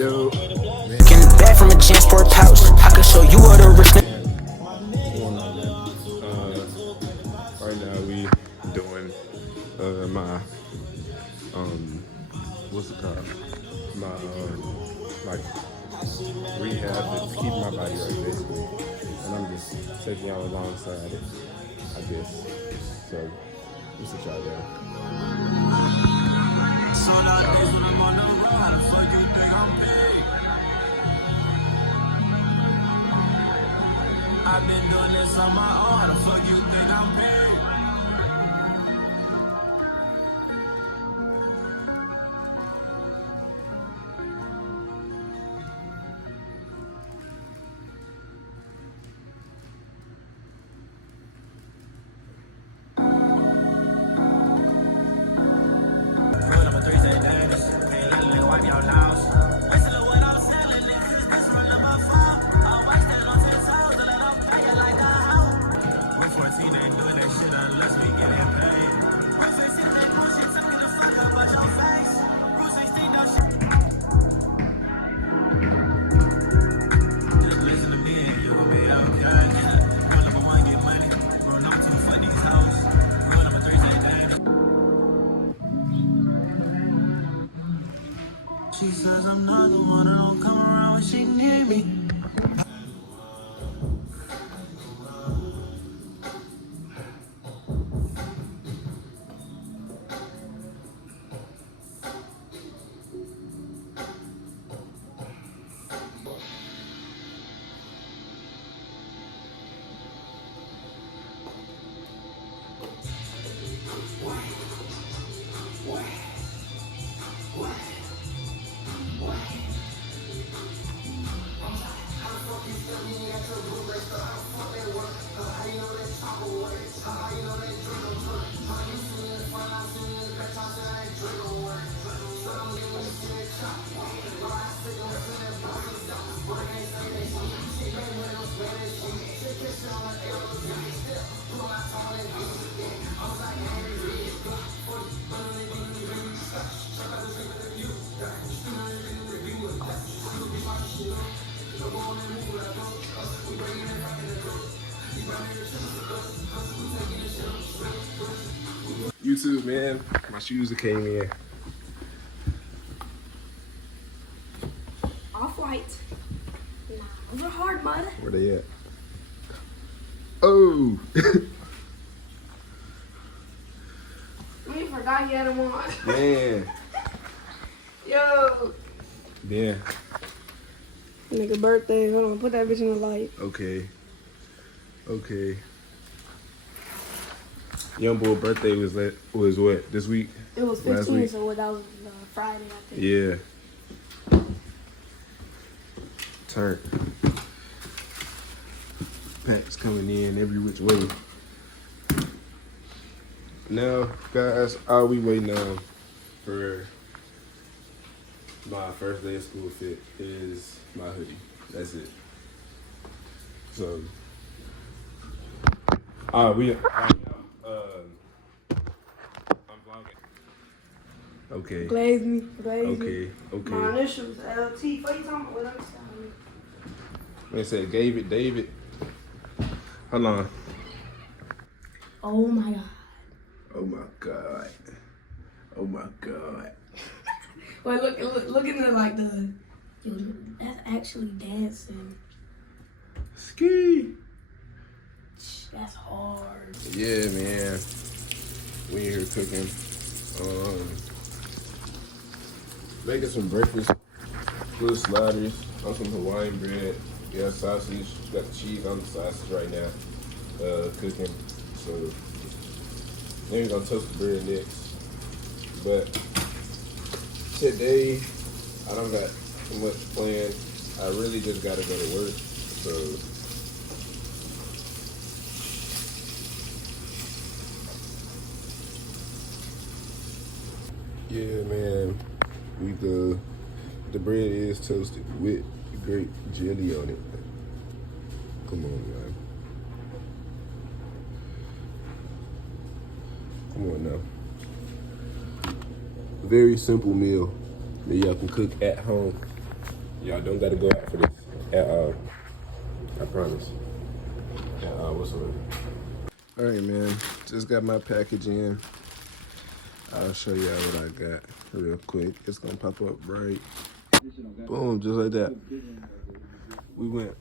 Yo. Getting back from a Jansport pouch. I can show you what a rich nigga. Right now we doing my what's it called? My like rehab to keep my body right basically. And I'm just taking y'all alongside it, I guess. So let's sit y'all down. So nowadays when I'm on the road, how the fuck you think I'm paid? I've been doing this on my own, how the fuck you think I'm paid? Real number 3 say dangerous, can't let a nigga wipe your louse. Listen to what I'm selling, niggas, this my number 4. I'll watch that on 10 toes, and let them pack it like a hoe. We're 14, ain't doing that shit unless we getting paid. We're facing that bullshit, tell me the fuck up out your face. Bruce ain't stick no shit. Just listen to me and you gon' be okay. Rule number 1, get money. Rule number 2, fuck these hoes. Rule number 3, say dangerous. She says I'm not the one that don't come around when she need me. YouTube, man. My shoes that came in. Off-white. Nah, those are hard, bud. Where they at? Oh. We forgot you had them on. Man. Yo. Yeah. Nigga birthday. Hold on, put that bitch in the light. Okay. Okay. Young boy birthday was what, this week? It was Last 15, week? so what, that was Friday, I think. Yeah. Turn. Packs coming in every which way. Now, guys, all we waiting on for my first day of school fit is my hoodie. That's it. So, I'm vlogging. Okay. Glaze me. Okay. My initials, LT. What you talking about? What I'm saying? Man said David. Hold on. Oh my god. Oh my god. Oh my god. Wait, look in the like the. Yo, that's actually dancing. Ski. That's hard. Yeah, man. We in here cooking. Making some breakfast. Little sliders on some Hawaiian bread. Got sausage. Got the cheese on the sausage right now. Cooking. So then we're gonna toast the bread next. But today I don't got too much planned. I really just gotta go to work. So yeah, man. The bread is toasted with grape jelly on it. Come on, man. Come on now. Very simple meal that y'all can cook at home. Y'all don't gotta go out for this at all. I promise. At all whatsoever. All right, man. Just got my package in. I'll show y'all what I got real quick. It's gonna pop up right. Boom, just like that. We went.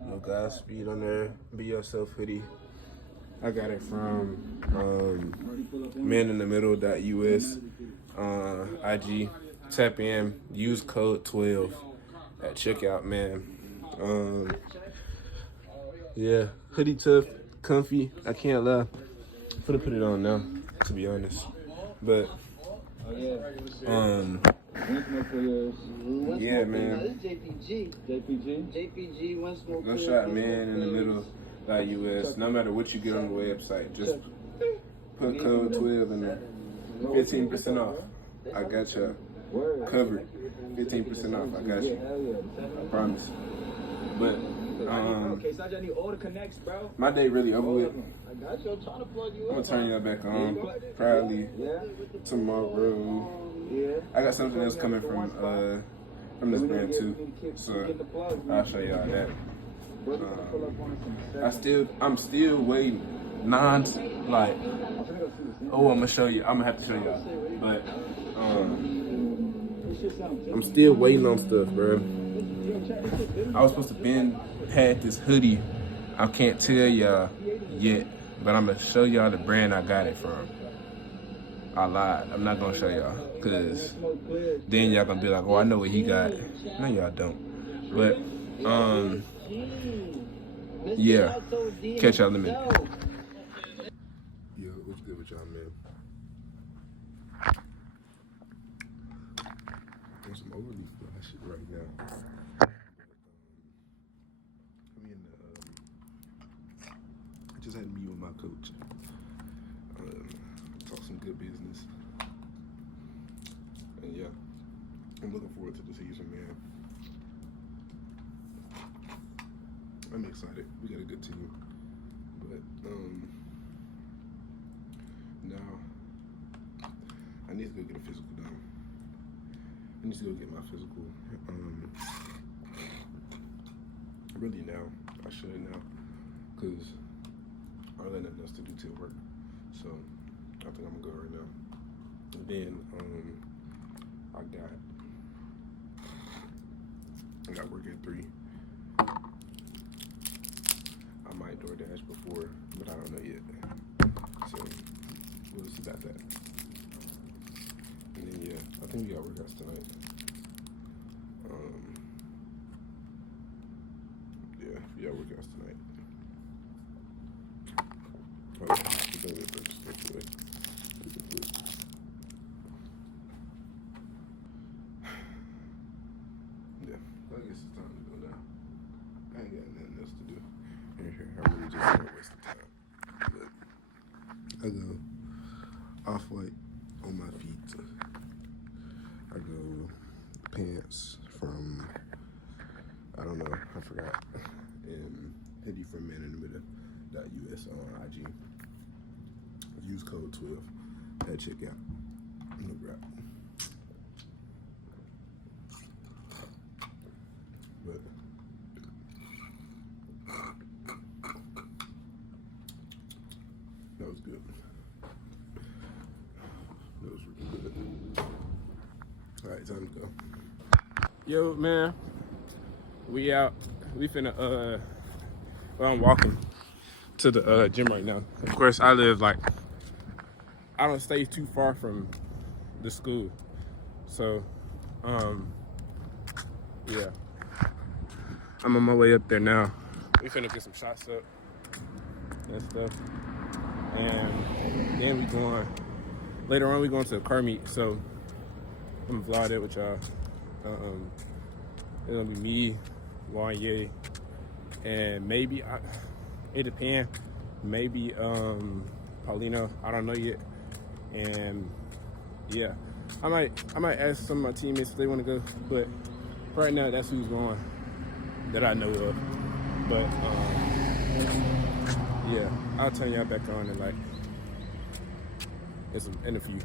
No Godspeed on there. Be Yourself hoodie. I got it from maninthemiddle.us IG. Tap in, use code 12 at checkout, man. Yeah, hoodie tough, comfy. I can't lie. I'm gonna put it on now, to be honest. But yeah, man. Go shop maninthemiddle.us. No matter what you get on the website, just put code 12 in there. 15% off. I got you covered. 15% off. I got you. I promise. But my day really over with. I'm gonna turn y'all back on probably tomorrow. I got something else coming from this brand too, so I'll show y'all that. I'm still waiting. I'm gonna show you. I'm gonna have to show y'all, but I'm still waiting on stuff, bro. I was supposed to had this hoodie. I can't tell y'all yet, but I'm gonna show y'all the brand I got it from. I lied. I'm not gonna show y'all, cause then y'all gonna be like, "Oh, I know what he got." No, y'all don't. But yeah. Catch y'all in a minute. Yo, what's good with y'all, man? There's some overly fly shit right now. I just had a meeting with my coach. Talk some good business. And yeah, I'm looking forward to the season, man. I'm excited. We got a good team. But now I need to go get a physical done. I need to go get my physical. Really now. I should now. Because I don't have nothing else to do till work. So I think I'm gonna go right now. And then I got work at 3. I might DoorDash before, but I don't know yet. So we'll see about that. And then yeah, I think we got workouts tonight. Yeah, we got workouts tonight. Oh, we're gonna get breakfast anyway. Yeah, I guess it's time to go now. I ain't got nothing else to do. I really just don't waste the time. But I go Off-White on my feet. I go pants from, I don't know, I forgot. And hoodie from maninthemiddle.us on IG. Use code 12 at checkout. No grab. But that was good. That was really good. All right, time to go. Yo, man, we out. We finna well, I'm walking to the gym right now. Of course, I don't stay too far from the school, so yeah, I'm on my way up there now. We finna get some shots up and stuff, and then later on we going to a car meet, so I'm gonna vlog that with y'all. It's gonna be me, Wanye, and maybe it depends. Maybe Paulino. I don't know yet. And yeah, I might ask some of my teammates if they want to go, but right now that's who's going that I know of. But yeah, I'll turn y'all back on in a few.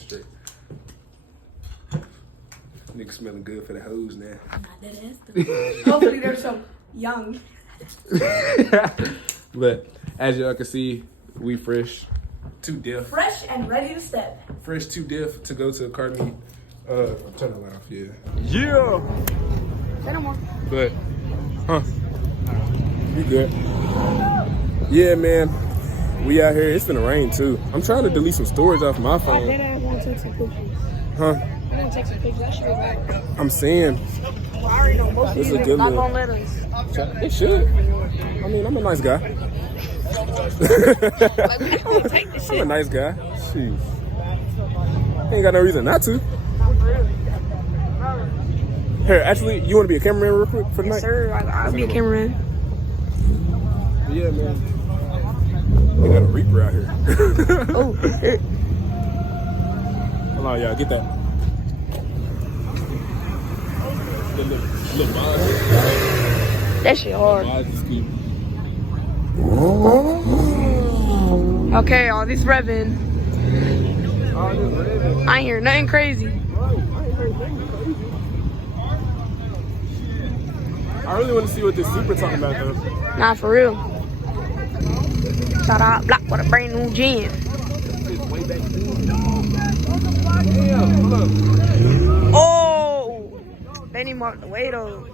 Straight. Nigga smelling good for the hoes now. Not that ass though. Hopefully they're so young. But as y'all can see, we fresh to death. Fresh and ready to step. Fresh to death to go to a car meet. Turn the light off, yeah. Yeah. Say no more. But, you good? Yeah, man. We out here. It's gonna rain too. I'm trying to delete some storage off my I phone. want to take some pictures. Huh? I didn't take some pictures. That shit was right. I'm saying. I already know most This is a people good not look. gonna let us. It should. I mean, I'm a nice guy. Like, we not gonna take this I'm a shit. nice guy. Shoot. Ain't got no reason not to. Here, actually, you want to be a cameraman real quick for the night? Sir, I'll be a cameraman. Yeah, man. We got a Reaper out here. Oh, shit. Hold on, y'all. Get that. The little bond. That shit hard. Bond is good. Okay, all this revving. Oh, this red. I ain't hear nothing crazy. I really want to see what this Super talking about, though. Nah, for real. Shout out Block with a brand new gen. Way back Damn, hold up. Oh! They need mark the way though.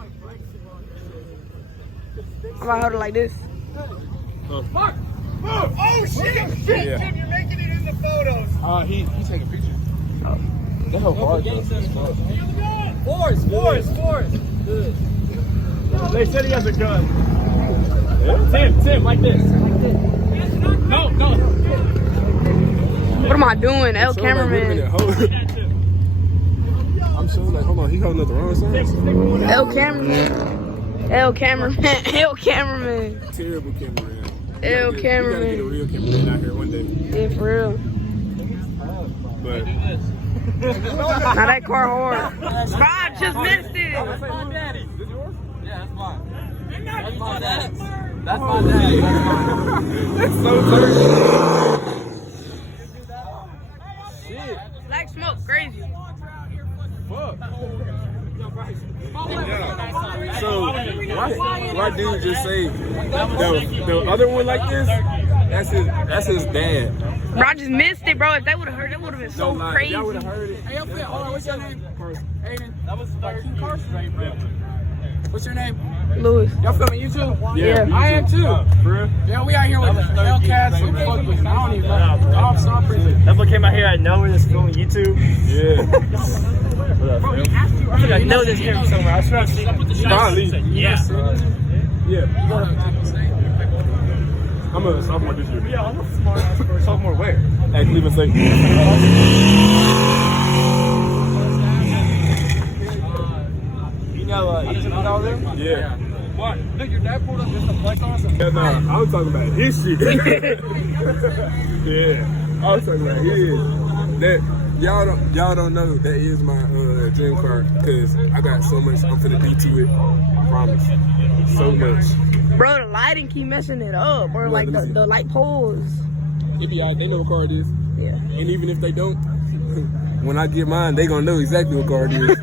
I'm gonna hold it like this. Mark! Oh, shit! Yeah. Tim, you're making it in the photos. He's taking pictures. That's how far it goes. Force. Good. They said he has a gun. Tim, like this. No. What am I doing? El cameraman. I'm so like, hold on, he holding up the wrong side. El cameraman. El cameraman. El cameraman. Terrible cameraman. El We gotta get a cameraman. real cameraman out here one day. Yeah, for real. But Now that car hard. I just missed it. That's my daddy. Is this yours? Yeah, that's mine. That's my daddy. that's so dirty. Shit. Black smoke, crazy. Fuck. So why dude just say the other one like this? That's his dad. Bro, I just missed it, bro. If they would have heard it, would have been so Don't lie. crazy. Y'all would have heard it. Hey, hold on, what's your name? Aiden. That was King Carson, right, bro? What's your name? Louis. Y'all filming YouTube? Yeah. I am too. For real? Yeah, we out here with Hellcats and fuck, I don't even know. I'm so appreciative. That's what came out here. I know we're just filming YouTube. Yeah. I know this came from somewhere. I was trying to see. Finally. Yeah. Yeah. I'm a sophomore this year. Yeah, I'm a sophomore where? At Cleveland State. You know, you know all them? Yeah. What? Look, your dad pulled up just a flex on us. Yeah, no, I was talking about his shit. Yeah. I was talking about his. That y'all don't know that is my dream car because I got so much I'm finna be to it. I promise. So much. Bro, the lighting keep messing it up, bro. Like let me see. the light poles. It be alright, they know what car it is. Yeah. And even if they don't, when I get mine, they gonna know exactly what car it is.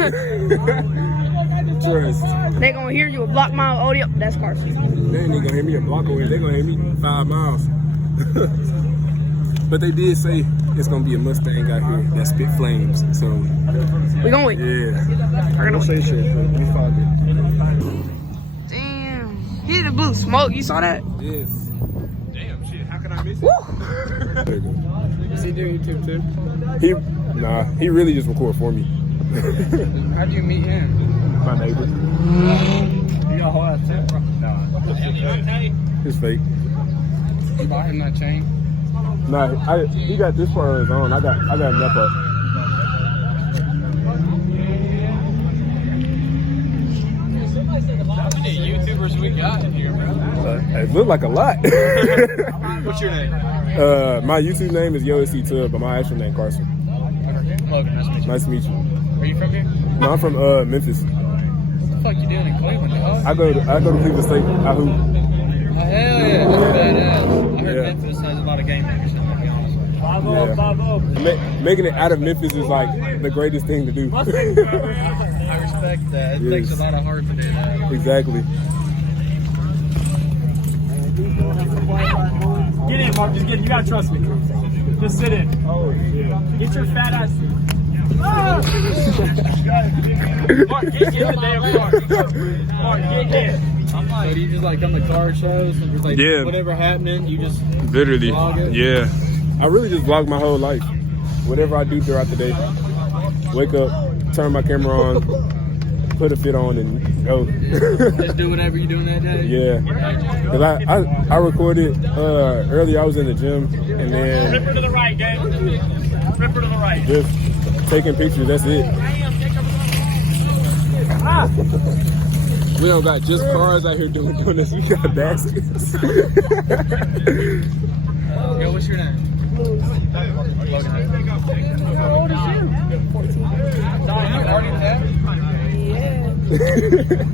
Trust. They gonna hear you a block mile. Oh, yep, that's Carson. They ain't gonna hear me a block away. They gonna hear me 5 miles. But they did say it's gonna be a Mustang out here that spit flames. So We going. yeah. We're gonna Say shit, but we found it. Damn. He the blue smoke. You saw that? Yes. Damn shit. How can I miss it? Woo. There you go. Is he doing YouTube too? He really just record for me. How'd you meet him? My neighbor. You got a whole ass tip, bro? No. It's fake. You bought him that chain? Nah, he got this part on his own. I got that part. How many YouTubers we got in here, bro? It looked like a lot. What's your name? My YouTube name is YoSC Tub, but my actual name Carson. Logan, nice to meet you. Nice to meet you. Are you from here? No, I'm from Memphis. What the fuck you doing in Cleveland, dog? I go to Cleveland State. I hoop. Oh, hell yeah. That's badass. I heard Yeah. Memphis has a lot of game makers, to be honest with you. Making it out of Memphis is like the greatest thing to do. I respect that. It takes a lot of heart to do that. Exactly. Get in, Mark. Just get in. You gotta trust me. Just sit in. Get your fat ass. Mark, get in the damn car. Mark, get in. I'm like, you just like come to car shows and just like whatever happening, you just Literally. vlog it. Yeah. I really just vlog my whole life. Whatever I do throughout the day. Wake up, turn my camera on, put a fit on, and go. Just do whatever you're doing that day. Yeah. Cause I recorded earlier. I was in the gym and then Ripper to the right, gang. Ripper to the right. just taking pictures. That's it. We don't got just cars out here doing this. We got baskets. Yo, what's your name? Logan. How old is you? 14. You already have? Yeah.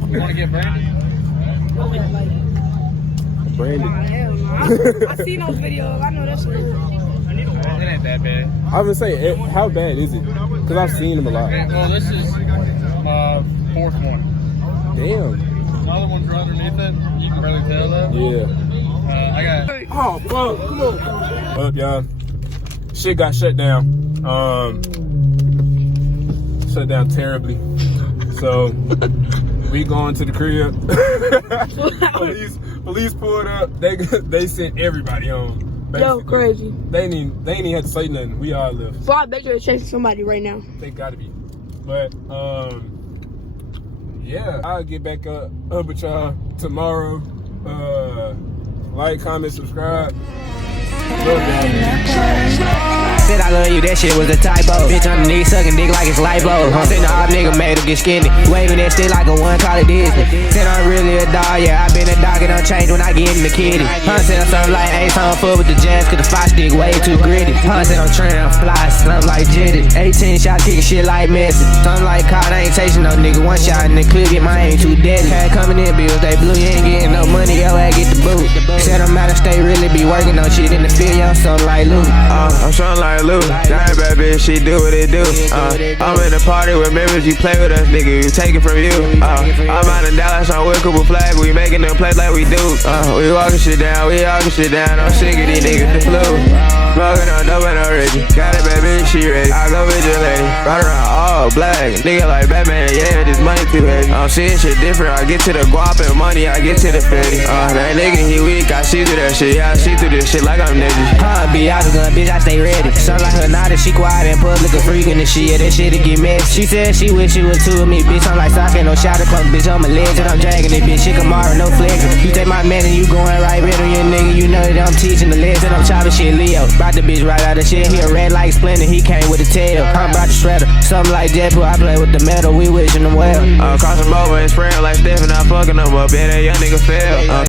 You want to get Brandon? Brandon. Hell no. I seen those videos. I know that shit. It ain't that bad. I was gonna say, how bad is it? Because I've seen them a lot. Well, this is fourth one. Damn. Another one's right underneath it. You can barely tell though. Yeah. I got. Oh, fuck. Come on. What up, y'all? Shit got shut down. Shut down terribly. So, we going to the crib. Police pulled up. They sent everybody home. Basically. Yo, crazy. They ain't even had to say nothing. We all left. So I bet you're chasing somebody right now. They gotta be. But, yeah, I'll get back up with y'all tomorrow. Like, comment, subscribe. Love y'all. Said I love you, that shit was a typo. Bitch underneath sucking dick like it's lipo. Sitting all nigga made him get skinny. Waving that shit like a one call it Disney. Said I'm really a dog, yeah. I been a dog, it don't change when I get in the kitty. Said I'm something like Ace on foot with the jams, cause the five stick way too gritty. Said I'm trying to fly, something like Jetty. 18 shots kicking shit like Messi. Something like caught, I ain't chasing no nigga. One shot in the clip, get my aim too deadly. Had coming in bills, they blue, you ain't getting no money, yo, I get the boot. Said I'm out of state, really be working on shit in the field, yo, something like Lou. I'm something like Lou. That bad bitch, she do what it do. I'm in the party with members, you play with us, nigga, you take it from you. I'm out in Dallas on with Cooper flag, we making them plays like we do. We walking shit down, I'm sick of these niggas, the flu. Smoking on dope and no Reggie. Got it, bad bitch, she ready. I go with your lady. Ride around all black, nigga like Batman, yeah, this money too heavy. I'm seeing shit different, I get to the guap and money, I get to the fetty. That nigga, he weak, I see through that shit, yeah, I see through this shit like I'm ninja. Be out the gun, bitch, I stay ready. Something like her now that she quiet in public, a freak and shit, yeah, that shit'll get messy. She said she wish she was two of me, bitch, I'm like soccer, no shot of pump, bitch, I'm a legend, I'm dragging it, bitch, shit Kamara, no flexing. You take my man and you going right red on your nigga, you know that I'm teaching the lesson, I'm chopping shit Leo. Brought the bitch right out of shit, he a red like Splinter, he came with a tail. I'm about to shredder, something like Deadpool, I play with the metal, we wishing them well. Crossing over and spraying like Steph and I'm fucking them up, yeah, that young nigga fail.